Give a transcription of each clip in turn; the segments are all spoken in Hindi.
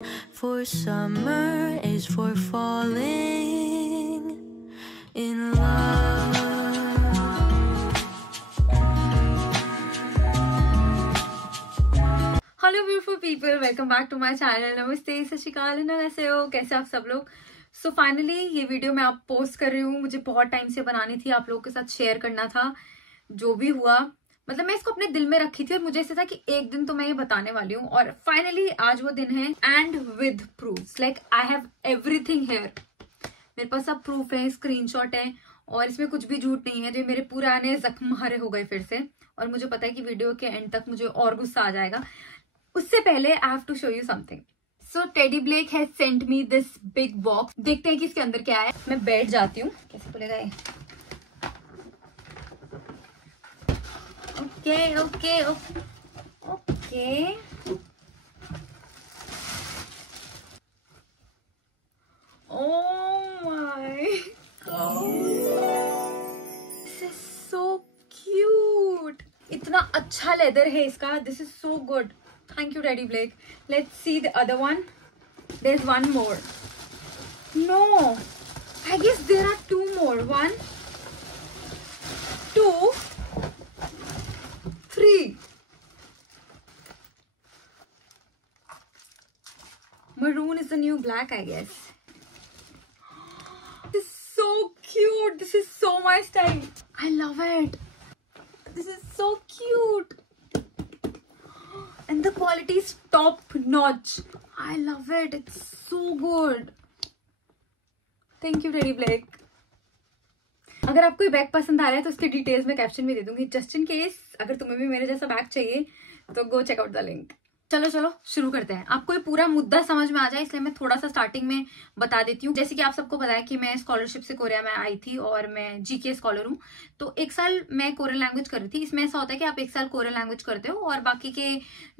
For summer is for falling in love. Hello beautiful people, welcome back to my channel. नमस्ते, सत श्री अकाल ना, कैसे हो, कैसे आप सब लोग। सो फाइनली ये वीडियो मैं आप पोस्ट कर रही हूँ। मुझे बहुत टाइम से बनानी थी, आप लोगों के साथ शेयर करना था जो भी हुआ। मतलब मैं इसको अपने दिल में रखी थी और मुझे ऐसा था कि एक दिन तो मैं ये बताने वाली हूँ, और फाइनली आज वो दिन है। And with proof, like I have everything here. मेरे पास सब प्रूफ है, स्क्रीनशॉट है, और इसमें कुछ भी झूठ नहीं है। जो मेरे पुराने जख्म हरे हो गए फिर से, और मुझे पता है कि वीडियो के एंड तक मुझे और गुस्सा आ जाएगा। उससे पहले I have to show you something. So Teddy Blake has sent me this big box. देखते हैं कि इसके अंदर क्या है। मैं बैठ जाती हूँ, कैसे खुलेगा ये। Okay okay okay. Oh my God, this is so cute. इतना अच्छा लेदर है इसका। This is so good. Thank you, Teddy Blake. Let's see the other one. There's one more. No, I guess there are two more. 1, 2, 3. Maroon is the new black, I guess. This is so cute. This is so my style. I love it. This is so cute. And the quality is top notch. I love it. It's so good. Thank you, Teddy Blake. अगर आपको ये बैग पसंद आ रहा है तो उसके डिटेल्स में कैप्शन में दे दूंगी, जस्ट इन केस अगर तुम्हें भी मेरे जैसा बैग चाहिए तो go check out the link. चलो शुरू करते हैं। आपको ये पूरा मुद्दा समझ में आ जाए इसलिए मैं थोड़ा सा स्टार्टिंग में बता देती हूँ। जैसे कि आप सबको पता है कि मैं स्कॉलरशिप से कोरिया में आई थी और मैं जीके स्कॉलर हूँ। तो एक साल मैं कोरियन लैंग्वेज कर रही थी। इसमें ऐसा होता है कि आप एक साल कोरियन लैंग्वेज करते हो और बाकी के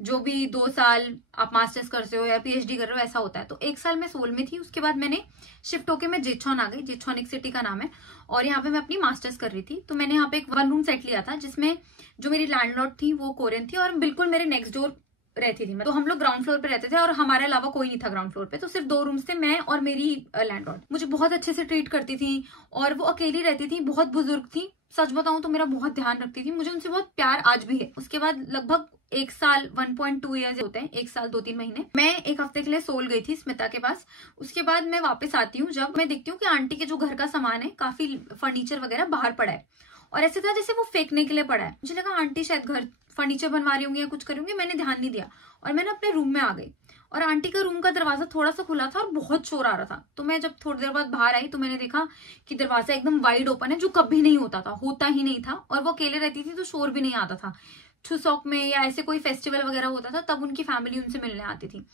जो भी 2 साल आप मास्टर्स करते हो या पीएचडी कर रहे हो, ऐसा होता है। तो एक साल मैं सोल में थी, उसके बाद मैंने शिफ्ट होकर मैं जेचॉन आ गई। जेचॉन एक सिटी का नाम है, और यहाँ पे मैं अपनी मास्टर्स कर रही थी। तो मैंने यहाँ पे एक 1 रूम सेट लिया था जिसमें जो मेरी लैंडलॉर्ड थी वो कोरियन थी और बिल्कुल मेरे नेक्स्ट डोर रहती थी। तो हम लोग ग्राउंड फ्लोर पे रहते थे और हमारे अलावा कोई नहीं था ग्राउंड फ्लोर पे। तो सिर्फ 2 रूम्स थे, मैं और मेरी लैंडलॉर्ड। मुझे बहुत अच्छे से ट्रीट करती थी और वो अकेली रहती थी, बहुत बुजुर्ग थी। सच बताऊं तो मेरा बहुत ध्यान रखती थी। मुझे उनसे बहुत प्यार आज भी है। उसके बाद लगभग 1 साल 1.2 ईयर्स होते हैं, 1 साल 2-3 महीने, मैं 1 हफ्ते के लिए सोल गई थी स्मिता के पास। उसके बाद मैं वापस आती हूँ जब मैं देखती हूँ कि आंटी के जो घर का सामान है, काफी फर्नीचर वगैरह बाहर पड़ा है, और ऐसे था जैसे वो फेंकने के लिए पड़ा है। मुझे लगा आंटी शायद घर फर्नीचर बनवा रही होंगी या कुछ करी होंगी। मैंने ध्यान नहीं दिया और मैंने अपने रूम में आ गई, और आंटी का रूम का दरवाजा थोड़ा सा खुला था और बहुत शोर आ रहा था। तो मैं जब थोड़ी देर बाद बाहर आई तो मैंने देखा कि दरवाजा एकदम वाइड ओपन है, जो कभी नहीं होता ही नहीं था। और वो अकेले रहती थी तो शोर भी नहीं आता था। छुसौक में या ऐसे कोई फेस्टिवल वगैरह होता था तब उनकी फैमिली उनसे मिलने आती थी।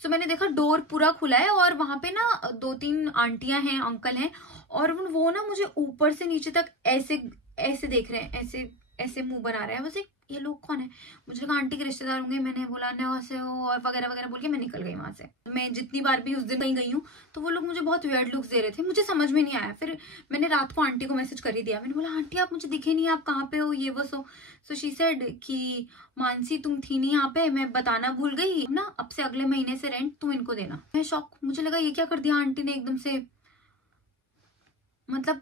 सो मैंने देखा डोर पूरा खुला है और वहां पे ना 2-3 आंटियां हैं, अंकल हैं, और वो ना मुझे ऊपर से नीचे तक ऐसे ऐसे देख रहे हैं, ऐसे ऐसे मुंह बना रहे हैं। वैसे ये लोग कौन है? मुझे लगा आंटी के रिश्तेदार होंगे। मैंने बोला न से हो और वगैरह वगैरह बोल के मैं निकल गई वहां से। मैं जितनी बार भी उस दिन कहीं गई हूँ तो वो लोग मुझे बहुत वियर्ड लुक्स दे रहे थे। मुझे समझ में नहीं आया। फिर मैंने रात को आंटी को मैसेज कर ही दिया। मैंने बोला आंटी आप मुझे दिखे नहीं, आप कहाँ पे हो, ये वो। सो शी सेड कि मानसी तुम थी नहीं यहाँ पे, मैं बताना भूल गई ना, अब से अगले महीने से रेंट तुम इनको देना। मैं शॉक, मुझे लगा ये क्या कर दिया आंटी ने एकदम से। मतलब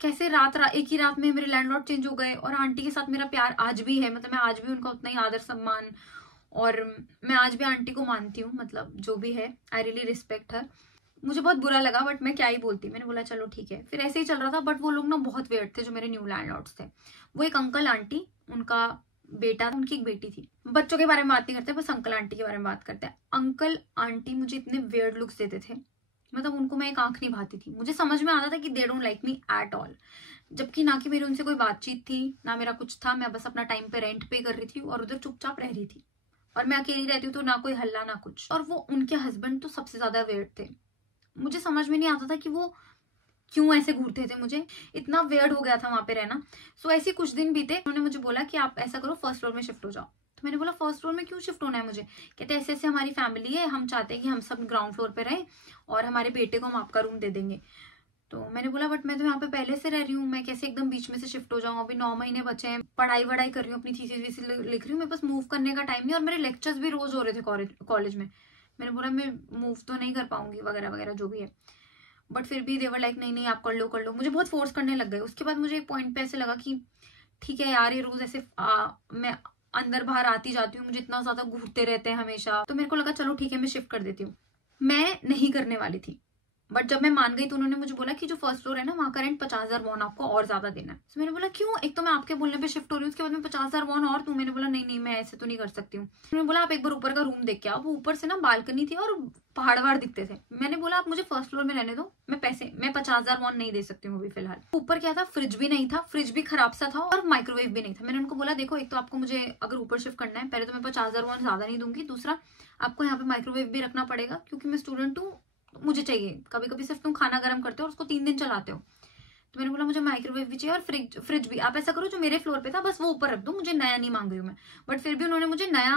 कैसे एक ही रात में मेरे लैंडलॉर्ड चेंज हो गए, और आंटी के साथ मेरा प्यार आज भी है। मतलब मैं आज भी उनका उतना ही आदर सम्मान, और मैं आज भी आंटी को मानती हूँ। मतलब जो भी है, आई रियली रिस्पेक्ट हर। मुझे बहुत बुरा लगा बट मैं क्या ही बोलती। मैंने बोला चलो ठीक है। फिर ऐसे ही चल रहा था, बट वो लोग ना बहुत वियर्ड थे जो मेरे न्यू लैंडलॉर्ड्स थे। वो एक अंकल आंटी, उनका बेटा, उनकी एक बेटी थी। बच्चों के बारे में बात नहीं करते, बस अंकल आंटी के बारे में बात करते हैं। अंकल आंटी मुझे इतने वियर्ड लुक्स देते थे, मतलब उनको मैं एक आंख नहीं भाती थी। मुझे समझ में आता था कि they don't like me at all, जबकि ना कि मेरी उनसे कोई बातचीत थी, ना मेरा कुछ था। मैं बस अपना टाइम पे रेंट पे कर रही थी और उधर चुपचाप रह रही थी, और मैं अकेली रहती हूँ तो ना कोई हल्ला ना कुछ। और वो उनके हस्बैंड तो सबसे ज्यादा वियर्ड थे। मुझे समझ में नहीं आता था कि वो क्यों ऐसे घूरते थे। मुझे इतना वियर्ड हो गया था वहां पे रहना। सो ऐसे कुछ दिन बीते। उन्होंने मुझे बोला कि आप ऐसा करो, 1st फ्लोर में शिफ्ट हो जाओ। तो मैंने बोला 1st फ्लोर में क्यों शिफ्ट होना है मुझे? कहते ऐसे ऐसे हमारी फैमिली है, हम चाहते हैं कि हम सब ग्राउंड फ्लोर पे रहें और हमारे बेटे को हम आपका रूम दे देंगे। तो मैंने बोला बट मैं तो यहाँ पे पहले से रह रही हूँ, मैं कैसे एकदम बीच में से शिफ्ट हो जाऊँ? अभी 9 महीने बचे हैं, पढ़ाई वढ़ाई कर रही हूँ, अपनी थीसिस वीसिस लिख रही हूँ, मैं बस मूव करने का टाइम नहीं। और मेरे लेक्चर्स भी रोज हो रहे थे कॉलेज में। मैंने बोला मैं मूव तो नहीं कर पाऊंगी वगैरह वगैरह जो भी है, बट फिर भी देवर लाइक नहीं नहीं आप कर लो, मुझे बहुत फोर्स करने लग गए। उसके बाद मुझे एक पॉइंट पे ऐसे लगा कि ठीक है यार, ये रोज ऐसे मैं अंदर बाहर आती जाती हूँ, मुझे इतना ज्यादा घूरते रहते हैं हमेशा, तो मेरे को लगा चलो ठीक है मैं शिफ्ट कर देती हूँ। मैं नहीं करने वाली थी, बट जब मैं मान गई तो उन्होंने मुझे बोला कि जो फर्स्ट फ्लोर है ना वहां का रेंट 50,000 वॉन आपको और ज्यादा देना है। तो मैंने बोला क्यों, एक तो मैं आपके बोलने पे शिफ्ट हो रही हूँ, उसके बाद मैं 50,000 वॉन और दूं। मैंने बोला नहीं नहीं मैं ऐसे तो नहीं कर सकती हूँ। उन्होंने बोला आप एक बार ऊपर का रूम देख के आओ। वो ऊपर से ना बालकनी थी और पहाड़ वहाड़ दिखते थे। मैंने बोला आप मुझे फर्स्ट फ्लोर में रहने दो, मैं 50,000 वॉन नहीं दे सकती हूँ अभी फिलहाल। ऊपर क्या था, फ्रिज भी नहीं था, फ्रिज भी खराब सा था और माइक्रोवेव भी नहीं था। मैंने उनको बोला देखो एक तो आपको मुझे अगर ऊपर शिफ्ट करना है, पहले तो मैं 50,000 वॉन ज्यादा नहीं दूंगी, दूसरा आपको यहाँ पे माइक्रोवेव भी रखना पड़ेगा क्योंकि मैं स्टूडेंट हूँ, मुझे चाहिए। कभी कभी सिर्फ तुम खाना गर्म करते हो और उसको 3 दिन चलाते हो। तो मैंने बोला मुझे माइक्रोवेव भी चाहिए और फ्रिज भी। आप ऐसा करो जो मेरे फ्लोर पे था बस वो ऊपर रख दो, मुझे नया नहीं मांग रही हूँ मैं। बट फिर भी उन्होंने मुझे नया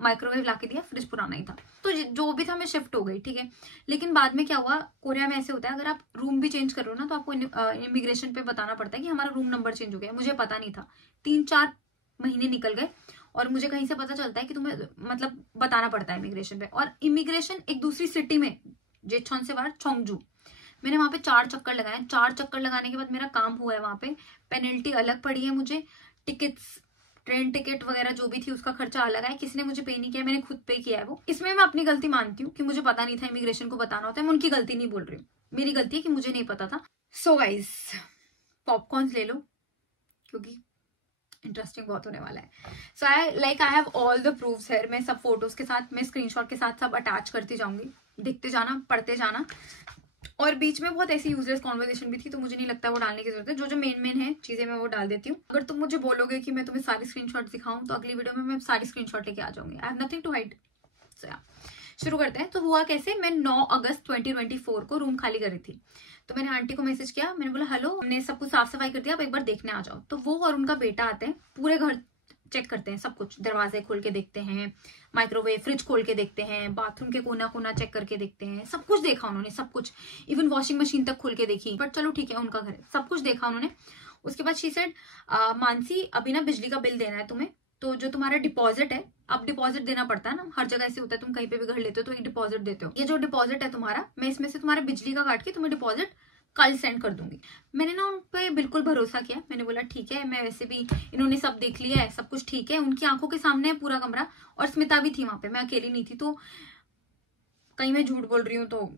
माइक्रोवेव लाके दिया, फ्रिज पुराना ही था। तो जो भी था मैं शिफ्ट हो गई, ठीक है। लेकिन बाद में क्या हुआ, कोरिया में ऐसे होता है अगर आप रूम भी चेंज कर रहे हो ना तो आपको इमिग्रेशन पे बताना पड़ता है कि हमारा रूम नंबर चेंज हो गया। मुझे पता नहीं था, 3-4 महीने निकल गए और मुझे कहीं से पता चलता है कि तुम्हें मतलब बताना पड़ता है इमिग्रेशन पे। और इमिग्रेशन एक दूसरी सिटी में, जेचोन से बाहर चोंगजू, मैंने वहां पे 4 चक्कर लगाए। 4 चक्कर लगाने के बाद मेरा काम हुआ है वहां पे। पेनल्टी अलग पड़ी है मुझे, टिकट्स, ट्रेन टिकट वगैरह जो भी थी उसका खर्चा अलग है, किसी ने मुझे पे नहीं किया, मैंने खुद पे किया है वो। इसमें मैं अपनी गलती मानती हूँ कि मुझे पता नहीं था इमिग्रेशन को बताना होता है। मैं उनकी गलती नहीं बोल रही हूँ, मेरी गलती है कि मुझे नहीं पता था। सो गाइस पॉपकॉर्न्स ले लो क्योंकि इंटरेस्टिंग बहुत होने वाला है। So I have all the proofs है। मैं सब फोटोज के साथ, मैं स्क्रीनशॉट के साथ सब अटैच करती जाऊंगी, देखते जाना, पढ़ते जाना। और बीच में बहुत ऐसी यूजलेस कॉन्वर्सेशन भी थी तो मुझे नहीं लगता वो डालने की जरूरत है। जो मेन है चीजें मैं वो डाल देती हूँ। अगर तुम मुझे बोलोगे कि मैं तुम्हें सारी स्क्रीनशॉट दिखाऊं तो अगली वीडियो में मैं सारी स्क्रीनशॉट लेके आ जाऊंगी। I have nothing to hide. शुरू करते हैं। तो हुआ कैसे, मैं 9 अगस्त 2024 को रूम खाली कर रही थी। तो मैंने आंटी को मैसेज किया, मैंने बोला हेलो, हमने सब कुछ साफ सफाई कर दिया, आप एक बार देखने आ जाओ। तो वो और उनका बेटा आते हैं, पूरे घर चेक करते हैं, सब कुछ, दरवाजे खोल के देखते हैं, माइक्रोवेव, फ्रिज खोल के देखते हैं, बाथरूम के कोना कोना चेक करके देखते हैं, सब कुछ देखा उन्होंने, सब कुछ, इवन वॉशिंग मशीन तक खोल के देखी। बट चलो ठीक है, उनका घर है, सब कुछ देखा उन्होंने। उसके बाद शी सेड मानसी अभी ना बिजली का बिल देना है तुम्हें, तो जो तुम्हारा डिपॉजिट है, अब डिपॉजिट देना पड़ता है ना, हर जगह ऐसे होता है, तुम कहीं पे भी घर लेते हो तो एक डिपॉजिट देते हो। ये जो डिपॉजिट है तुम्हारा, मैं इसमें से तुम्हारा बिजली का काट के तुम्हें डिपॉजिट कल सेंड कर दूंगी। मैंने ना उन पे बिल्कुल भरोसा किया। मैंने बोला ठीक है, मैं वैसे भी, इन्होंने सब देख लिया है, सब कुछ ठीक है, उनकी आंखों के सामने है पूरा कमरा। और स्मिता भी थी वहां पे, मैं अकेली नहीं थी, तो कहीं मैं झूठ बोल रही हूँ तो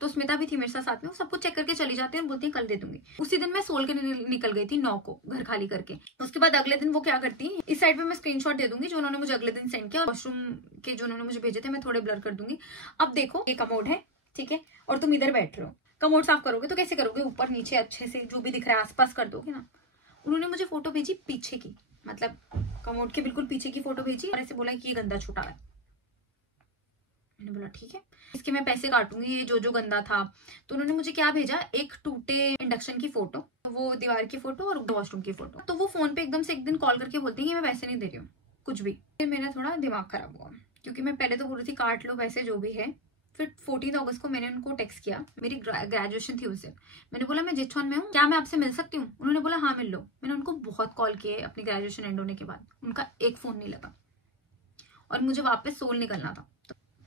तो स्मिता भी थी मेरे साथ में। वो सब कुछ चेक करके चली जाती है और बोलती है कल दे दूंगी। उसी दिन मैं सोल के निकल गई थी 9 को घर खाली करके। उसके बाद अगले दिन वो क्या करती है, इस साइड पे मैं स्क्रीनशॉट दे दूंगी जो उन्होंने मुझे अगले दिन सेंड किया, वॉशरूम के जो उन्होंने मुझे भेजे थे मैं थोड़े ब्लर कर दूंगी। अब देखो ये कमोड है, ठीक है, और तुम इधर बैठ रहे हो। कमोड साफ करोगे तो कैसे करोगे, ऊपर नीचे अच्छे से जो भी दिख रहा है आसपास कर दोगे ना। उन्होंने मुझे फोटो भेजी पीछे की, मतलब कमोड के बिल्कुल पीछे की फोटो भेजी और ऐसे बोला कि ये गंदा छुटा है। मैंने बोला ठीक है, इसके मैं पैसे काटूंगी, ये जो गंदा था। तो उन्होंने मुझे क्या भेजा, एक टूटे इंडक्शन की फोटो, वो दीवार की फोटो और वॉशरूम की फोटो। तो वो फोन पे एकदम से एक दिन कॉल करके बोलती है मैं पैसे नहीं दे रही हूँ कुछ भी। फिर मेरा थोड़ा दिमाग खराब हुआ क्योंकि मैं पहले तो बोल रही थी काट लो पैसे जो भी है। फिर 14 अगस्त को मैंने उनको टेक्स्ट किया, मेरी ग्रेजुएशन थी उससे। मैंने बोला मैं जेचोन में हूँ, क्या मैं आपसे मिल सकती हूँ। उन्होंने बोला हाँ मिल लो। मैंने उनको बहुत कॉल किए अपनी ग्रेजुएशन एंड होने के बाद, उनका एक फोन नहीं लगा और मुझे वापस सोल निकलना था,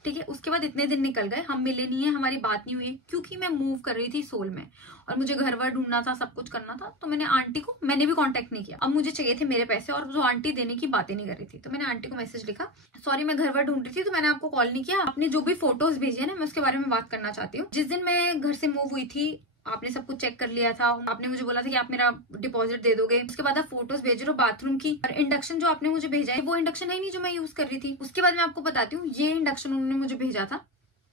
ठीक है। उसके बाद इतने दिन निकल गए, हम मिले नहीं है, हमारी बात नहीं हुई क्योंकि मैं मूव कर रही थी सोल में और मुझे घर वर ढूंढना था, सब कुछ करना था। तो मैंने आंटी को, मैंने भी कांटेक्ट नहीं किया। अब मुझे चाहिए थे मेरे पैसे और जो आंटी देने की बातें नहीं कर रही थी। तो मैंने आंटी को मैसेज लिखा, सॉरी मैं घर वर ढूंढ रही थी तो मैंने आपको कॉल नहीं किया। आपने जो भी फोटोज भेजी है ना, मैं उसके बारे में बात करना चाहती हूँ। जिस दिन मैं घर से मूव हुई थी आपने सब कुछ चेक कर लिया था, आपने मुझे बोला था कि आप मेरा डिपॉजिट दे दोगे। उसके बाद आप फोटोज भेज रहे हो बाथरूम की, और इंडक्शन जो आपने मुझे भेजा है वो इंडक्शन है नहीं जो मैं यूज कर रही थी। उसके बाद मैं आपको बताती हूँ, ये इंडक्शन उन्होंने मुझे भेजा था,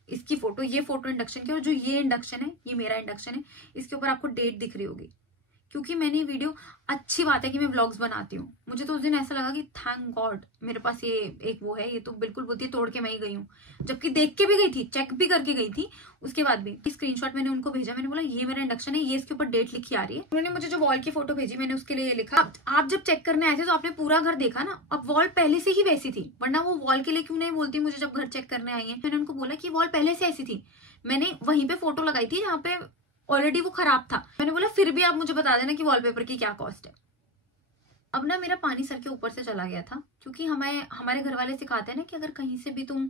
इसकी फोटो, ये फोटो इंडक्शन की, और जो ये इंडक्शन है ये मेरा इंडक्शन है। इसके ऊपर आपको डेट दिख रही होगी क्योंकि मैंने वीडियो, अच्छी बात है कि मैं व्लॉग्स बनाती हूँ। मुझे तो उस दिन ऐसा लगा कि थैंक गॉड मेरे पास ये एक वो है, ये तो बिल्कुल बोलती है तोड़ के मैं ही गई हूँ, जबकि देख के भी गई थी, चेक भी करके गई थी। उसके बाद भी स्क्रीनशॉट मैंने उनको भेजा, मैंने बोला ये मेरा इंडक्शन है, ये इसके ऊपर डेट लिखी आ रही है। उन्होंने मुझे जो वॉल की फोटो भेजी, मैंने उसके लिए लिखा, आप जब चेक करने आए थे तो आपने पूरा घर देखा ना, अब वॉल पहले से ही वैसी थी, वरना वो वॉल के लिए क्यों नहीं बोलती मुझे जब घर चेक करने आई है। मैंने उनको बोला कि वॉल पहले से ऐसी थी, मैंने वहीं पे फोटो लगाई थी जहाँ पे ऑलरेडी वो खराब था। मैंने बोला फिर भी आप मुझे बता देना कि वॉलपेपर की क्या कॉस्ट है। अब ना मेरा पानी सर के ऊपर से चला गया था क्योंकि हमारे घर वाले सिखाते हैं ना कि अगर कहीं से भी तुम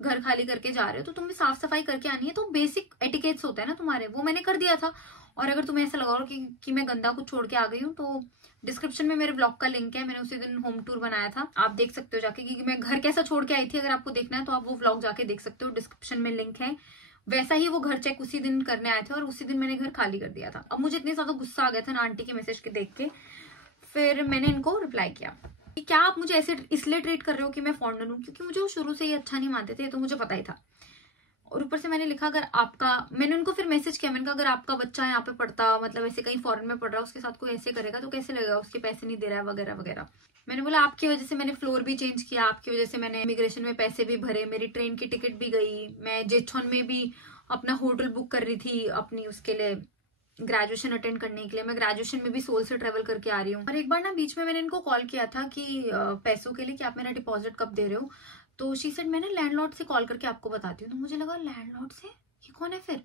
घर खाली करके जा रहे हो तो तुम्हें साफ सफाई करके आनी है, तो बेसिक एटिकेट्स होता है ना तुम्हारे, वो मैंने कर दिया था। और अगर तुम्हें ऐसा लगा हो कि मैं गंदा कुछ छोड़ के आ गई हूँ, तो डिस्क्रिप्शन में मेरे ब्लॉग का लिंक है, मैंने उसी दिन होम टूर बनाया था, आप देख सकते हो जाके, क्योंकि मैं घर कैसा छोड़ के आई थी, अगर आपको देखना है तो आप वो व्लॉग जाके देख सकते हो, डिस्क्रिप्शन में लिंक है। वैसा ही वो घर चेक उसी दिन करने आए थे और उसी दिन मैंने घर खाली कर दिया था। अब मुझे इतनी ज्यादा गुस्सा आ गया था ना आंटी के मैसेज के देख के, फिर मैंने इनको रिप्लाई किया कि क्या आप मुझे ऐसे इसलिए ट्रीट कर रहे हो कि मैं फॉरेनर हूँ, क्योंकि मुझे वो शुरू से ही अच्छा नहीं मानते थे, तो मुझे पता ही था। और ऊपर से मैंने लिखा अगर आपका, मैंने उनको फिर मैसेज किया, मैंने कहा अगर आपका बच्चा यहाँ पे पढ़ता, मतलब ऐसे कहीं फॉरेन में पढ़ रहा है, उसके साथ कोई ऐसे करेगा तो कैसे लगेगा, उसके पैसे नहीं दे रहा है वगैरह वगैरह। मैंने बोला आपकी वजह से मैंने फ्लोर भी चेंज किया, आपकी वजह से मैंने इमिग्रेशन में पैसे भी भरे, मेरी ट्रेन की टिकट भी गई, मैं जेछन में भी अपना होटल बुक कर रही थी अपनी उसके लिए, ग्रेजुएशन अटेंड करने के लिए। मैं ग्रेजुएशन में भी सोल से ट्रेवल करके आ रही हूँ। और एक बार ना बीच में मैंने इनको कॉल किया था कि पैसों के लिए कि आप मेरा डिपॉजिट कब दे रहे हो, तो शी सेड मैंने लैंडलॉर्ड से कॉल करके आपको बताती हूँ। तो मुझे लगा लैंडलॉर्ड से, ये कौन है फिर?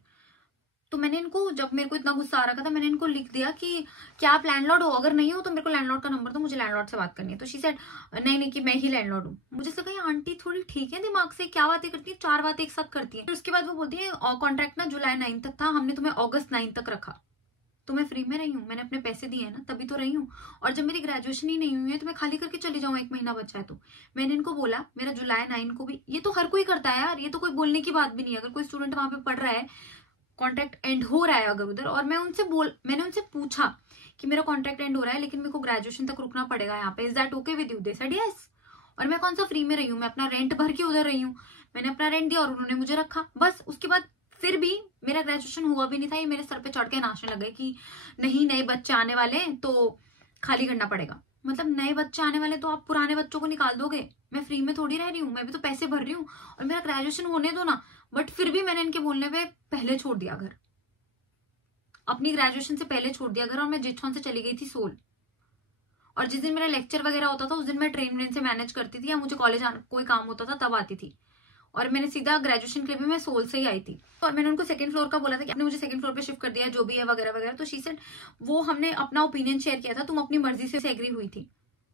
तो मैंने इनको, जब मेरे को इतना गुस्सा आ रहा था, मैंने इनको लिख दिया कि क्या आप लैंडलॉर्ड हो, अगर नहीं हो तो मेरे को लैंडलॉर्ड का नंबर दो, मुझे लैंडलॉर्ड से बात करनी है। तो शी सेड नहीं कि मैं ही लैंडलॉर्ड हूँ। मुझे लगा ये आंटी थोड़ी ठीक है दिमाग से, क्या बातें करती है, 4 बातें एक साथ करती है। फिर उसके बाद वो बोलती है कॉन्ट्रैक्ट ना जुलाई 9 तक था, हमने तुम्हें अगस्त 9 तक रखा, तो मैं फ्री में रही हूँ, मैंने अपने पैसे दिए हैं ना, तभी तो रही हूँ। और जब मेरी ग्रेजुएशन ही नहीं हुई है तो मैं खाली करके चली जाऊँ, 1 महीना बचा है तो। मैंने इनको बोला मेरा जुलाई 9 को भी, ये तो हर कोई करता है यार, ये तो कोई बोलने की बात भी नहीं है। अगर कोई स्टूडेंट वहां पे पढ़ रहा है, कॉन्ट्रैक्ट एंड हो रहा है अगर उधर, और मैंने उनसे पूछा कि मेरा कॉन्ट्रैक्ट एंड हो रहा है लेकिन मेरे को ग्रेजुएशन तक रुकना पड़ेगा यहाँ पे, is that okay with you? They said yes. और मैं कौन सा फ्री में रही हूँ, मैं अपना रेंट भर के उधर रही हूँ, मैंने अपना रेंट दिया और उन्होंने मुझे रखा, बस। उसके बाद फिर भी मेरा ग्रेजुएशन हुआ भी नहीं था, ये मेरे सर पे चढ़ के नाचने लगे कि नहीं नए बच्चे आने वाले हैं तो खाली करना पड़ेगा। मतलब नए बच्चे आने वाले तो आप पुराने बच्चों को निकाल दोगे? मैं फ्री में थोड़ी रह रही हूँ, मैं भी तो पैसे भर रही हूँ, और मेरा ग्रेजुएशन होने दो ना। बट फिर भी मैंने इनके बोलने पे पहले छोड़ दिया घर, अपनी ग्रेजुएशन से पहले छोड़ दिया घर, और मैं जेठौन से चली गई थी सोल। और जिस दिन मेरा लेक्चर वगैरह होता था उस दिन मैं ट्रेन से मैनेज करती थी, या मुझे कॉलेज कोई काम होता था तब आती थी। और मैंने सीधा ग्रेजुएशन के लिए भी मैं सोल से ही आई थी। और मैंने उनको सेकंड फ्लोर का बोला था कि आपने मुझे सेकंड फ्लोर पे शिफ्ट कर दिया जो भी है वगैरह वगैरह। तो शी सेड वो हमने अपना ओपिनियन शेयर किया था, तुम अपनी मर्जी से एग्री हुई थी,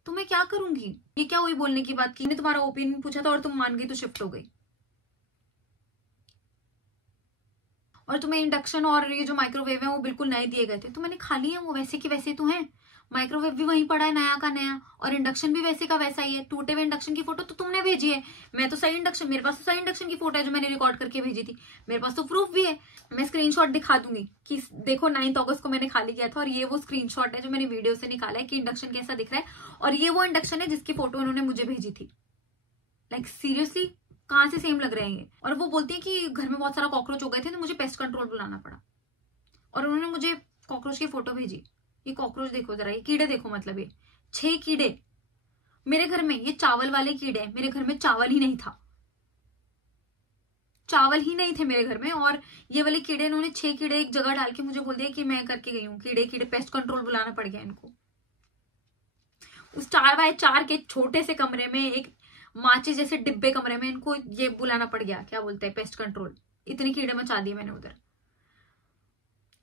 तो मैं क्या करूंगी? ये क्या हुई बोलने की बात की, मैंने तुम्हारा ओपिनियन पूछा था और तुम मान गई तो शिफ्ट हो गई। और तुम्हें इंडक्शन और ये जो माइक्रोवेव है वो बिल्कुल नए दिए गए थे, तो मैंने खा लिए, वो वैसे के वैसे तो हैं। माइक्रोवेव भी वहीं पड़ा है नया का नया, और इंडक्शन भी वैसे का वैसा ही है। टूटे हुए इंडक्शन की फोटो तो तुमने भेजी है, मैं तो सही इंडक्शन, मेरे पास तो सही इंडक्शन की फोटो है जो मैंने रिकॉर्ड करके भेजी थी, मेरे पास तो प्रूफ भी है। मैं स्क्रीनशॉट दिखा दूंगी कि देखो 9 अगस्त को मैंने खाली किया था, और ये वो स्क्रीनशॉट है जो मैंने वीडियो से निकाला है कि इंडक्शन कैसा दिख रहा है, और ये वो इंडक्शन है जिसकी फोटो उन्होंने मुझे भेजी थी। लाइक सीरियसली कहाँ से सेम लग रहे हैं ये? और वो बोलती है कि घर में बहुत सारा कॉकरोच हो गए थे तो मुझे पेस्ट कंट्रोल बुलाना पड़ा, और उन्होंने मुझे कॉकरोच की फोटो भेजी। ये कॉकरोच देखो जरा, ये कीड़े देखो, मतलब ये 6 कीड़े मेरे घर में, ये चावल वाले कीड़े, मेरे घर में चावल ही नहीं था, चावल ही नहीं थे मेरे घर में, और ये वाले कीड़े, इन्होंने 6 कीड़े एक जगह डाल के मुझे बोल दिया कि मैं करके गई हूँ। कीड़े पेस्ट कंट्रोल बुलाना पड़ गया इनको। उस 4x4 के छोटे से कमरे में, एक माचिस जैसे डिब्बे कमरे में, इनको ये बुलाना पड़ गया, क्या बोलते हैं, पेस्ट कंट्रोल। इतने कीड़े मचा दिए मैंने उधर।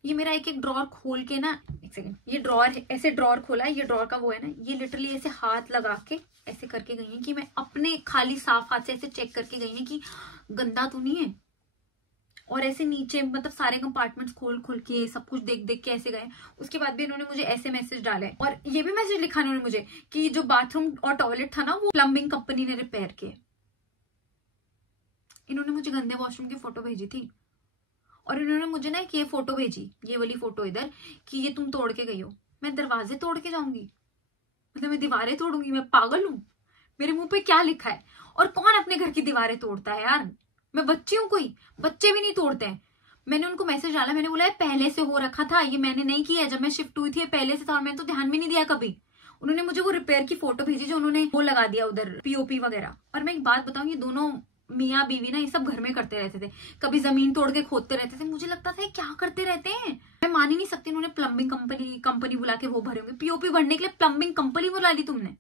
ये मेरा एक एक ड्रॉर खोल के ना, एक सेकंड, ये ड्रॉर ऐसे ड्रॉर खोला है, ये ड्रॉर का वो है ना, ये लिटरली ऐसे हाथ लगा के ऐसे करके गई है कि मैं अपने खाली साफ हाथ से ऐसे चेक करके गई है कि गंदा तो नहीं है। और ऐसे नीचे मतलब सारे कंपार्टमेंट्स खोल के सब कुछ देख के ऐसे गए। उसके बाद भी इन्होंने मुझे ऐसे मैसेज डाले, और ये भी मैसेज लिखा इन्होंने मुझे कि जो बाथरूम और टॉयलेट था ना वो प्लम्बिंग कंपनी ने रिपेयर किए। इन्होंने मुझे गंदे वॉशरूम की फोटो भेजी थी, और इन्होंने मुझे ना एक ये फोटो भेजी, ये वाली फोटो इधर, कि ये तुम तोड़ के गई हो। मैं दरवाजे तोड़ के जाऊंगी? मतलब मैं दीवारें तोड़ूंगी? मैं पागल हूं? मेरे मुंह पे क्या लिखा है? और कौन अपने घर की दीवारें तोड़ता है यार? मैं बच्ची हूं कोई? बच्चे भी नहीं तोड़ते हैं। मैंने उनको मैसेज डाला, मैंने बोला पहले से हो रखा था, ये मैंने नहीं किया, जब मैं शिफ्ट हुई थी पहले से था, और मैंने तो ध्यान भी नहीं दिया कभी। उन्होंने मुझे वो रिपेयर की फोटो भेजी जो उन्होंने वो लगा दिया उधर, पीओपी वगैरह। और मैं एक बात बताऊं, ये दोनों मियाँ बीवी ना ये सब घर में करते रहते थे, कभी जमीन तोड़ के खोदते रहते थे। मुझे लगता था क्या करते रहते हैं, मैं मान ही नहीं सकती। उन्होंने प्लम्बिंग कंपनी बुला के वो भरे होंगे। पीओपी भरने के लिए प्लम्बिंग कंपनी बुला ली तुमने,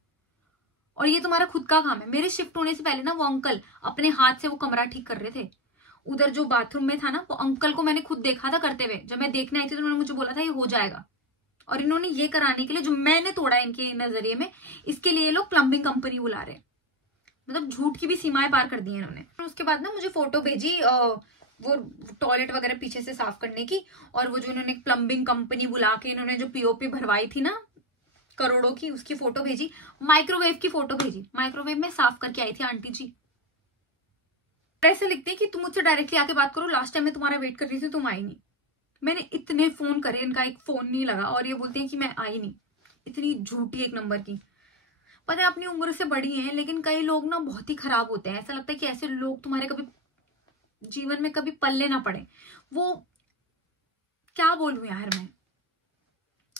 और ये तुम्हारा खुद का काम है। मेरे शिफ्ट होने से पहले ना वो अंकल अपने हाथ से वो कमरा ठीक कर रहे थे उधर जो बाथरूम में था ना, वो अंकल को मैंने खुद देखा था करते हुए। जब मैं देखने आई थी तो उन्होंने मुझे बोला था ये हो जाएगा, और इन्होंने ये कराने के लिए जो मैंने तोड़ा इनके नजरिए में, इसके लिए लोग प्लम्बिंग कंपनी बुला रहे। मतलब झूठ की भी सीमाएं पार कर दी है इन्होंने। उसके बाद ना मुझे फोटो भेजी वो टॉयलेट वगैरह पीछे से साफ करने की, और वो जो इन्होंने प्लम्बिंग कंपनी बुला के इन्होंने जो पीओपी भरवाई थी ना करोड़ों की, उसकी फोटो भेजी। माइक्रोवेव की फोटो भेजी, माइक्रोवेव में साफ करके आई थी आंटी जी। ऐसे लिखते हैं कि तुम मुझसे डायरेक्टली आके बात करो, लास्ट टाइम मैं तुम्हारा वेट कर रही थी, तुम आई नहीं। मैंने इतने फोन करे, इनका एक फोन नहीं लगा, और ये बोलते हैं कि मैं आई नहीं। इतनी झूठी एक नंबर की। पता है अपनी उम्र से बड़ी हैं, लेकिन कई लोग ना बहुत ही खराब होते हैं। ऐसा लगता है कि ऐसे लोग तुम्हारे कभी जीवन में कभी पल्ले ना पड़े। वो क्या बोलूं यार मैं,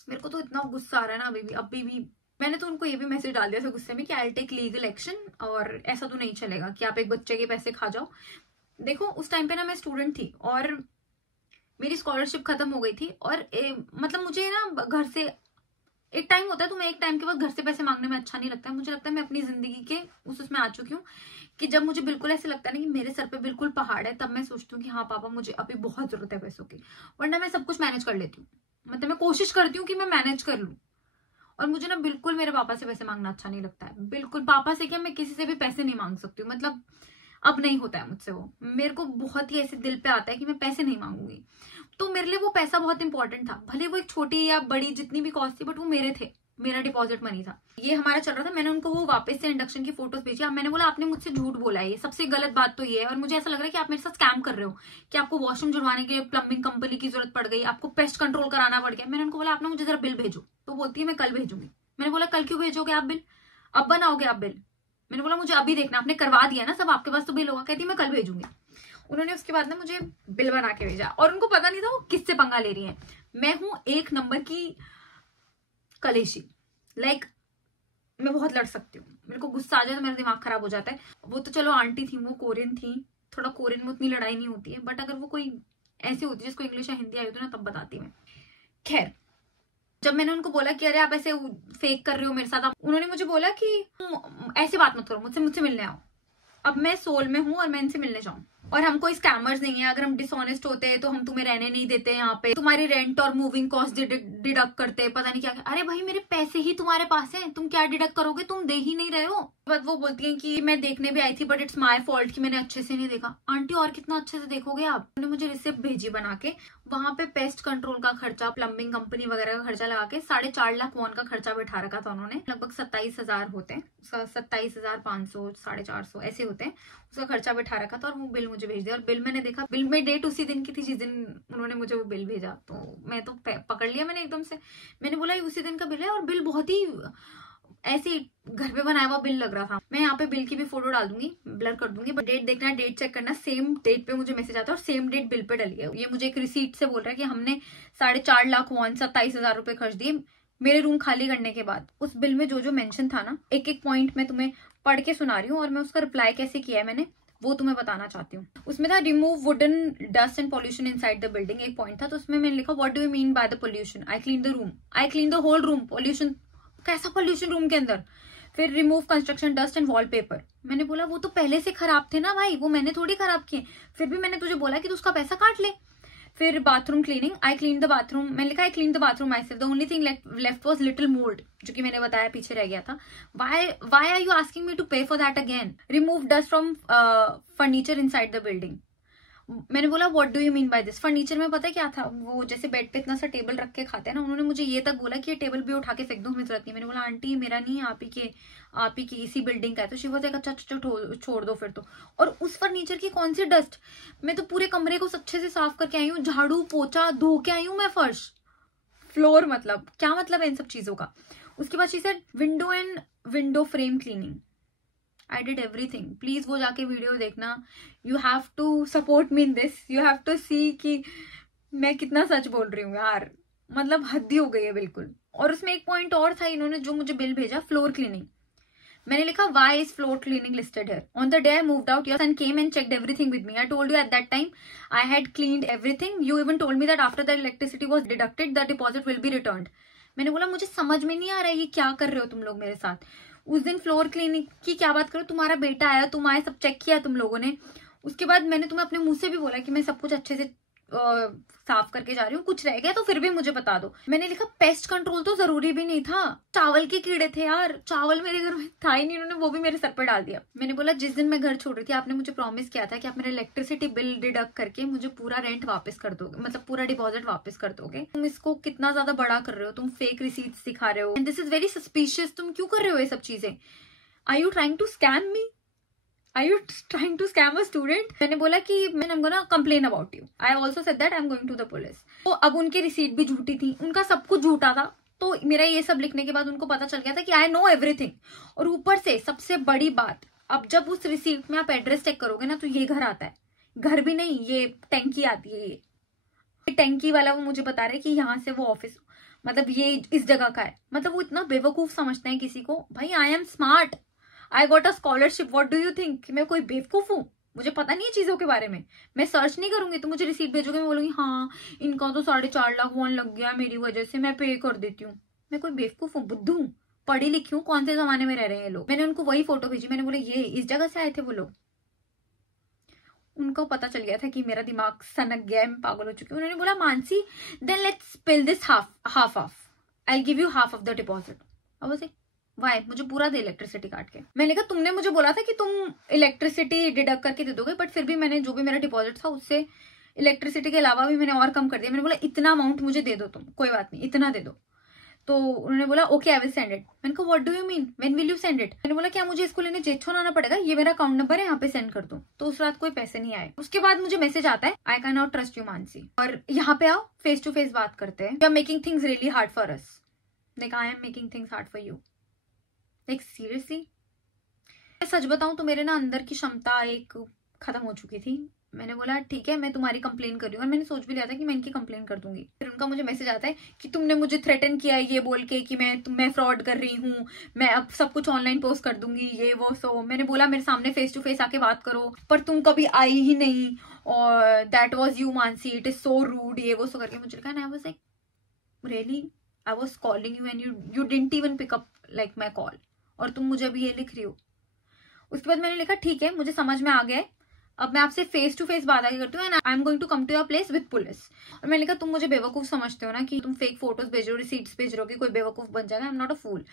मेरे को तो इतना गुस्सा आ रहा है ना अभी भी। मैंने तो उनको ये भी मैसेज डाल दिया था गुस्से में कि आई टेक लीगल एक्शन, और ऐसा तो नहीं चलेगा कि आप एक बच्चे के पैसे खा जाओ। देखो उस टाइम पे ना मैं स्टूडेंट थी और मेरी स्कॉलरशिप खत्म हो गई थी, और मतलब मुझे ना घर से एक टाइम होता है, तो मैं एक टाइम के बाद घर से पैसे मांगने में अच्छा नहीं लगता है। मुझे लगता है मैं अपनी जिंदगी के उसमें आ चुकी हूँ कि जब मुझे बिल्कुल ऐसे लगता है ना कि मेरे सर पे बिल्कुल पहाड़ है, तब मैं सोचती हूँ कि हाँ पापा मुझे अभी बहुत जरूरत है पैसों की, वरना मैं सब कुछ मैनेज कर लेती हूँ। मतलब मैं कोशिश करती हूँ कि मैं मैनेज कर लूँ, और मुझे ना बिल्कुल मेरे पापा से पैसे मांगना अच्छा नहीं लगता है। बिल्कुल पापा से क्या, मैं किसी से भी पैसे नहीं मांग सकती हूँ। मतलब अब नहीं होता है मुझसे वो, मेरे को बहुत ही ऐसे दिल पे आता है कि मैं पैसे नहीं मांगूंगी। तो मेरे लिए वो पैसा बहुत इंपॉर्टेंट था, भले वो एक छोटी या बड़ी जितनी भी कॉस्ट थी, बट वो मेरे थे, मेरा डिपॉजिट मनी था। ये हमारा चल रहा था, मैंने उनको वो वापस से इंडक्शन की फोटोज भेजी। अब मैंने बोला आपने मुझसे झूठ बोला है, ये सबसे गलत बात तो ये है, और मुझे ऐसा लग रहा है कि आप मेरे साथ स्कैम कर रहे हो, कि आपको वॉशरूम जुड़वाने के लिए प्लम्बिंग कंपनी की जरूरत पड़ गई, आपको पेस्ट कंट्रोल कराना पड़ गया। मैंने उनको बोला आप ना मुझे जरा बिल भेजो, तो बोलती है मैं कल भेजूंगी। मैंने बोला कल क्यों भेजोगे आप बिल, अब बनाओगे आप बिल? मैंने बोला मुझे अभी देखना, आपने करवा दिया ना सब, आपके पास तो बिल होगा। कहती मैं कल भेजूंगी। उन्होंने उसके बाद ना मुझे बिल बना के भेजा, और उनको पता नहीं था वो किससे पंगा ले रही है। मैं हूं एक नंबर की कलेशी, लाइक मैं बहुत लड़ सकती हूँ, मेरे को गुस्सा आ जाए तो मेरा दिमाग खराब हो जाता है। वो तो चलो आंटी थी, वो कोरियन थी, थोड़ा कोरियन में उतनी लड़ाई नहीं होती है, बट अगर वो कोई ऐसी होती है जिसको इंग्लिश या हिंदी आई होती है ना, तब बताती मैं। खैर जब मैंने उनको बोला कि अरे आप ऐसे फेक कर रहे हो मेरे साथ, उन्होंने मुझे बोला कि ऐसे बात मत करो मुझसे मिलने आओ। अब मैं सोल में हूँ और मैं इनसे मिलने जाऊँ, और हम कोई स्कैमर्स नहीं है। अगर हम डिसऑनेस्ट होते हैं तो हम तुम्हें रहने नहीं देते यहाँ पे, तुम्हारी रेंट और मूविंग कॉस्ट डिडक्ट करते हैं, पता नहीं क्या। अरे भाई मेरे पैसे ही तुम्हारे पास हैं, तुम क्या डिडक्ट करोगे, तुम दे ही नहीं रहे हो। बाद वो बोलती है कि मैं देखने भी आई थी बट इट्स माय फॉल्ट कि मैंने अच्छे से नहीं देखा। आंटी और कितना अच्छे से देखोगे आप। उन्होंने मुझे रिसिप्ट भेजी बना के, वहां पे पेस्ट कंट्रोल का खर्चा, प्लम्बिंग कंपनी वगैरह का खर्चा लगा के 4.5 लाख वॉन का खर्चा बैठा रखा था उन्होंने। लगभग 27,000 होते हैं, 27,500 450 ऐसे होते हैं, उसका खर्चा बैठा रखा था। और वो बिल मुझे भेज दिया, और बिल मैंने देखा, बिल में डेट उसी दिन की थी जिस दिन उन्होंने मुझे वो बिल भेजा। तो मैं तो पकड़ लिया मैंने एकदम से। मैंने बोला ये उसी दिन का बिल है, और बिल बहुत ही ऐसे घर पे बनाया हुआ बिल लग रहा था। मैं यहाँ पे बिल की भी फोटो डाल दूंगी, ब्लर कर दूंगी, बट डेट देखना, डेट चेक करना, सेम डेट पे मुझे मैसेज आता है और सेम डेट बिल पे डली है। ये मुझे एक रिसीट से बोल रहा है कि हमने 4.5 लाख वॉन 27,000 रुपए खर्च दिए मेरे रूम खाली करने के बाद। उस बिल में जो जो मेंशन था ना, एक एक पॉइंट मैं तुम्हें पढ़ के सुना रही हूँ, और मैं उसका रिप्लाई कैसे किया है मैंने वो तुम्हें बताना चाहती हूँ। उसमें था remove wooden dust and pollution inside the building, एक पॉइंट था। तो उसमें मैंने लिखा what do you mean by the pollution, I clean the room, I clean the whole room. Pollution कैसा पॉल्यूशन रूम के अंदर? फिर remove construction dust and wallpaper. मैंने बोला वो तो पहले से खराब थे ना भाई, वो मैंने थोड़ी खराब किए, फिर भी मैंने तुझे बोला कि तू उसका पैसा काट ले। फिर bathroom cleaning, I clean the bathroom, मैंने लिखा I clean the bathroom myself, the only thing left was little mould, जो कि मैंने बताया पीछे रह गया था। Why are you asking me to pay for that again? Remove dust from furniture inside the building. मैंने बोला what do you mean by this? Furniture में पता है क्या था, वो जैसे बेड पे इतना सा टेबल रख के खाते हैं ना, उन्होंने मुझे ये तक बोला कि ये टेबल भी उठा के फेंक दो, हमें जरूरत नहीं। मैंने बोला आंटी मेरा नहीं, आप ही की इसी बिल्डिंग का है। तो शिव वाज लाइक अच्छा छोड़ दो फिर तो। और उस फर्नीचर की कौन सी डस्ट, मैं तो पूरे कमरे को अच्छे से साफ करके आई हूँ, झाड़ू पोछा धो के आई हूँ मैं, फर्श फ्लोर, मतलब क्या मतलब है इन सब चीजों का। उसके बाद she said window and window frame cleaning, I did everything. Please वो जाके वीडियो देखना, you have to support me in this, you have to see कि मैं कितना सच बोल रही हूँ यार, मतलब हद्दी हो गई है बिल्कुल। और उसमें एक पॉइंट और था, इन्होंने जो मुझे बिल भेजा, फ्लोर क्लीनिंग। मैंने लिखा why is floor cleaning listed here? On the day I moved out your son came and checked everything with me, I told you at that time I had cleaned everything, you even told me that after the electricity was deducted the deposit will be returned. मैंने बोला मुझे समझ में नहीं आ रहा है ये क्या कर रहे हो तुम लोग मेरे साथ। उस दिन फ्लोर क्लीनिंग की क्या बात करो, तुम्हारा बेटा आया, तुम आए, सब चेक किया तुम लोगों ने। उसके बाद मैंने तुम्हें अपने मुंह से भी बोला कि मैं सब कुछ अच्छे से साफ करके जा रही हूँ, कुछ रह गया तो फिर भी मुझे बता दो। मैंने लिखा पेस्ट कंट्रोल तो जरूरी भी नहीं था, चावल के कीड़े थे यार, चावल मेरे घर में था ही नहीं, उन्होंने वो भी मेरे सर पर डाल दिया। मैंने बोला जिस दिन मैं घर छोड़ रही थी आपने मुझे प्रॉमिस किया था कि आप मेरा इलेक्ट्रिसिटी बिल डिडक्ट करके मुझे पूरा रेंट वापस कर दोगे, मतलब पूरा डिपॉजिट वापस कर दोगे। तुम इसको कितना ज्यादा बड़ा कर रहे हो, तुम फेक रिसीट्स दिखा रहे हो, and this is very suspicious. तुम क्यों कर रहे हो ये सब चीजें? Are you trying to scam me? Are you trying to scam a student? मैंने बोला कि I'm gonna complain about you. I also said that I'm going to the police. तो अब उनकी रिसीट भी झूठी थी, उनका सब कुछ झूठा था। तो मेरा ये सब लिखने के बाद उनको पता चल गया था कि I know everything। और ऊपर से सबसे बड़ी बात, अब जब उस रिसीट में आप एड्रेस चेक करोगे ना तो ये घर आता है, घर भी नहीं, ये टैंकी आती है। ये टैंकी वाला वो मुझे बता रहे कि यहाँ से वो ऑफिस, मतलब ये इस जगह का है। मतलब वो इतना बेवकूफ समझते हैं किसी को। भाई I am smart, I got a scholarship, what do you think? मैं कोई बेवकूफ हूँ? मुझे पता नहीं है चीजों के बारे में। मैं सर्च नहीं करूंगी, तो मुझे रिसीट भेजोगे, मैं बोलूंगी हाँ इनका तो 4.5 लाख वन लग गया मेरी वजह से, मैं पे कर देती हूँ। मैं कोई बेवकूफ हूँ? बुद्धू हूँ? पढ़ी लिखी हूँ? कौन से जमाने में रह रहे हैं ये लोग? मैंने उनको वही फोटो भेजी, मैंने बोला ये इस जगह से आए थे वो लोग। उनको पता चल गया था कि मेरा दिमाग सनक गया है, मैं पागल हो चुकी हूँ। उन्होंने बोला Mansi then let's spill this half off, I give you half of the deposit. अब उसे वाई मुझे पूरा दे इलेक्ट्रिसिटी काट के। मैंने कहा तुमने मुझे बोला था कि तुम इलेक्ट्रिसिटी डिडक्ट करके दे दोगे, बट फिर भी मैंने जो भी मेरा डिपॉजिट था उससे इलेक्ट्रिसिटी के अलावा भी मैंने और कम कर दिया। मैंने बोला इतना अमाउंट मुझे दे दो तुम, कोई बात नहीं इतना दे दो। तो उन्होंने बोला okay I will send it. मैंने कहा what do you mean, when will you send it? मैंने बोला क्या मुझे इसको लेने जेठोन आना पड़ेगा? ये मेरा अकाउंट नंबर है, यहाँ पे सेंड कर दो। तो उस रात कोई पैसे नहीं आए। उसके बाद मुझे मैसेज आता है I can not trust you Mansi, और यहाँ पे आओ फेस टू फेस बात करते हैं, you are making things really hard for us. मैंने कहा I am making things hard for you? Like seriously? मैं सच बताऊं तो मेरे ना अंदर की क्षमता एक खत्म हो चुकी थी। मैंने बोला ठीक है मैं तुम्हारी कंप्लेन कर रही हूँ, और मैंने सोच भी लिया था कि मैं इनकी कंप्लेन कर दूंगी। फिर उनका मुझे मैसेज आता है कि तुमने मुझे थ्रेटन किया है ये बोल के कि मैं फ्रॉड कर रही हूँ, मैं अब सब कुछ ऑनलाइन पोस्ट कर दूंगी, ये वो सो। मैंने बोला मेरे सामने फेस टू फेस आके बात करो, पर तुम कभी आई ही नहीं, और that was you Mansi, it is so rude, ये वो सो करके मुझे लिखा। I was like really, I was calling you and you didn't even pick up like my call, और तुम मुझे अभी ये लिख रही हो। उसके बाद मैंने लिखा ठीक है मुझे समझ में आ गया है, अब मैं आपसे फेस टू फेस बात आगे करती हूँ, and I am going to come to your place with police. और मैंने लिखा तुम मुझे बेवकूफ समझते हो ना कि तुम फेक फोटोज भेज रहे हो, रिसीट्स भेज रहे हो कि कोई बेवकूफ बन जाएगा, आई एम नॉट अ फूल।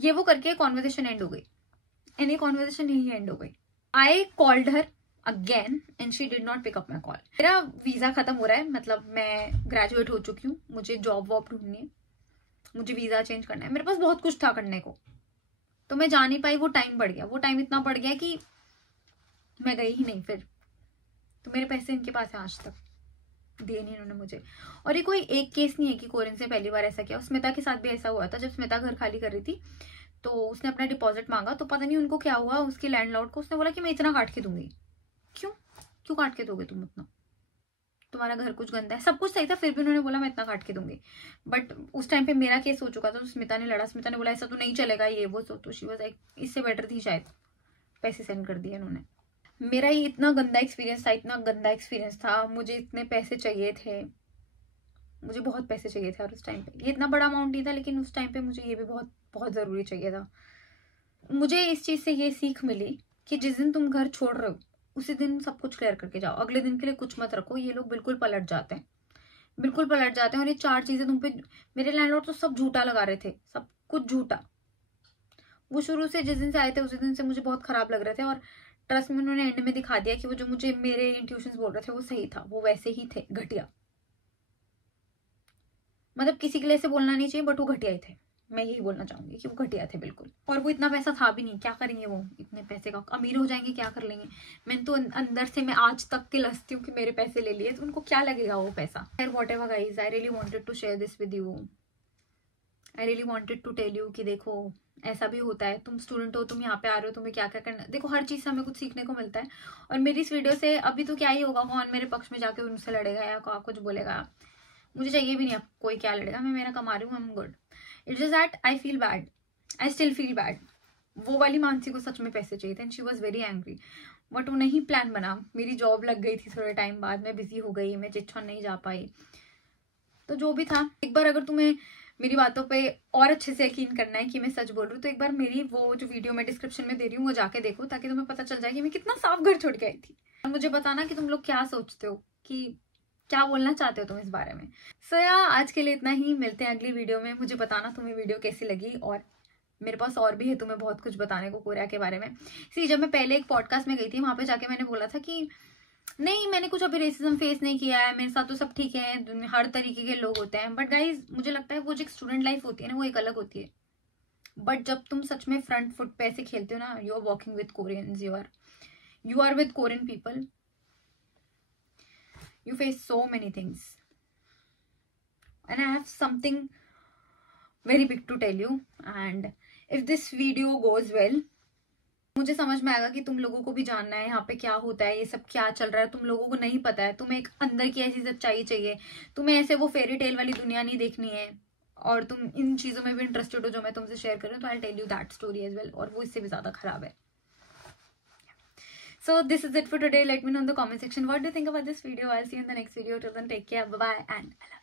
ये वो करके कॉन्वर्सेशन एंड हो गई, एंड ये कॉन्वर्सेशन यही एंड हो गई। I called her again and she did not pick up my call. मेरा वीजा खत्म हो रहा है, मतलब मैं ग्रेजुएट हो चुकी हूँ, मुझे जॉब वॉब ढूंढनी है, मुझे वीजा चेंज करना है, मेरे पास बहुत कुछ था करने को, तो मैं जा नहीं पाई। वो टाइम बढ़ गया, वो टाइम इतना बढ़ गया कि मैं गई ही नहीं। फिर तो मेरे पैसे इनके पास है, आज तक दिए नहीं इन्होंने मुझे। और ये कोई एक केस नहीं है कि कोरिन से पहली बार ऐसा किया, स्मिता के साथ भी ऐसा हुआ था। जब स्मिता घर खाली कर रही थी तो उसने अपना डिपॉजिट मांगा, तो पता नहीं उनको क्या हुआ, उसके लैंडलॉर्ड को, उसने बोला कि मैं इतना काट के दूंगी। क्यों काट के दोगे तुम इतना? तुम्हारा घर कुछ गंदा है, सब कुछ सही था, फिर भी उन्होंने बोला मैं इतना काट के दूंगी। बट उस टाइम पे मेरा केस हो चुका था, तो स्मिता ने लड़ा, स्मिता ने बोला ऐसा तो नहीं चलेगा, ये वो तो शी वाज लाइक इससे बेटर थी शायद, पैसे सेंड कर दिए उन्होंने। मेरा ये इतना गंदा एक्सपीरियंस था, मुझे इतने पैसे चाहिए थे, मुझे बहुत पैसे चाहिए थे, और उस टाइम पे ये इतना बड़ा अमाउंट नहीं था, लेकिन उस टाइम पे मुझे ये भी बहुत बहुत जरूरी चाहिए था। मुझे इस चीज से ये सीख मिली कि जिस दिन तुम घर छोड़ रहे हो उसी दिन सब कुछ क्लियर करके जाओ, अगले दिन के लिए कुछ मत रखो। ये लोग बिल्कुल पलट जाते हैं, बिल्कुल पलट जाते हैं। और ये 4 चीजें तुम पे, मेरे लैंडलॉर्ड तो सब झूठा लगा रहे थे, सब कुछ झूठा। वो शुरू से जिस दिन से आए थे उसी दिन से मुझे बहुत खराब लग रहे थे, और ट्रस्ट में उन्होंने एंड में दिखा दिया कि वो जो मुझे मेरे इंट्यूशंस बोल रहे थे वो सही था, वो वैसे ही थे, घटिया। मतलब किसी के लिए ऐसे बोलना नहीं चाहिए, बट वो घटिया ही थे। मैं यही बोलना चाहूंगी कि वो घटिया थे बिल्कुल। और वो इतना पैसा था भी नहीं, क्या करेंगे वो इतने पैसे का, अमीर हो जाएंगे क्या कर लेंगे। मैंने तो अंदर से मैं आज तक तिलसती हूँ कि मेरे पैसे ले लिए, तो उनको क्या लगेगा वो पैसा। Whatever guys, I really wanted to share this with you, I really wanted to tell you कि देखो ऐसा भी होता है, तुम स्टूडेंट हो, तुम यहाँ पे आ रहे हो, तुम्हें क्या क्या करना है। देखो हर चीज से हमें कुछ सीखने को मिलता है, और मेरी इस वीडियो से अभी तो क्या ही होगा, कौन मेरे पक्ष में जाके उनसे लड़ेगा या कुछ बोलेगा, मुझे चाहिए भी नहीं अब कोई क्या लड़ेगा, मैं मेरा कमा रही हूँ, I am good. It's just that I feel bad, I still feel bad. वो वाली मानसी को सच में पैसे चाहिए थे, and she was very angry, but वो नहीं प्लान बना। मेरी जॉब लग गई थी थोड़े टाइम बाद, मैं बिजी हो गई, मैं चिट्ठन नहीं जा पाई, तो जो भी था। एक बार अगर तुम्हें मेरी बातों पे और अच्छे से यकीन करना है कि मैं सच बोल रही हूँ, तो एक बार मेरी वो जो वीडियो मैं डिस्क्रिप्शन में दे रही हूँ वो जाके देखो, ताकि तुम्हें पता चल जाए कि मैं कितना साफ घर छोड़ के आई थी। और मुझे बताना कि तुम लोग क्या सोचते हो कि क्या बोलना चाहते हो तुम इस बारे में। सो आज के लिए इतना ही, मिलते हैं अगली वीडियो में। मुझे बताना तुम्हें वीडियो कैसी लगी, और मेरे पास और भी है तुम्हें बहुत कुछ बताने को कोरिया के बारे में। जब मैं पहले एक पॉडकास्ट में गई थी, वहां पे जाके मैंने बोला था कि नहीं, मैंने कुछ अभी रेसिज्म फेस नहीं किया है, मेरे साथ तो सब ठीक है, हर तरीके के लोग होते हैं। बट गाइज, मुझे लगता है वो जो एक स्टूडेंट लाइफ होती है ना, वो एक अलग होती है। बट जब तुम सच में फ्रंट फुट पे ऐसे खेलते हो ना, you are working with Koreans, you are with Korean people, you face so many things, and I have something very big to tell you. And if this video goes well, मुझे समझ में आएगा कि तुम लोगों को भी जानना है यहाँ पे क्या होता है, ये सब क्या चल रहा है, तुम लोगों को नहीं पता है, तुम्हें एक अंदर की ऐसी सच्चाई चाहिए, तुम्हें ऐसे वो फेरी टेल वाली दुनिया नहीं देखनी है, और तुम इन चीजों में भी इंटरेस्टेड हो जो मैं तुमसे शेयर कर रही हूँ, तो I tell you that story as well, और वो इससे भी ज्यादा खराब है। So this is it for today. Let me know in the comment section what do you think about this video. I'll see you in the next video. Till then, take care. Bye bye, and I love you.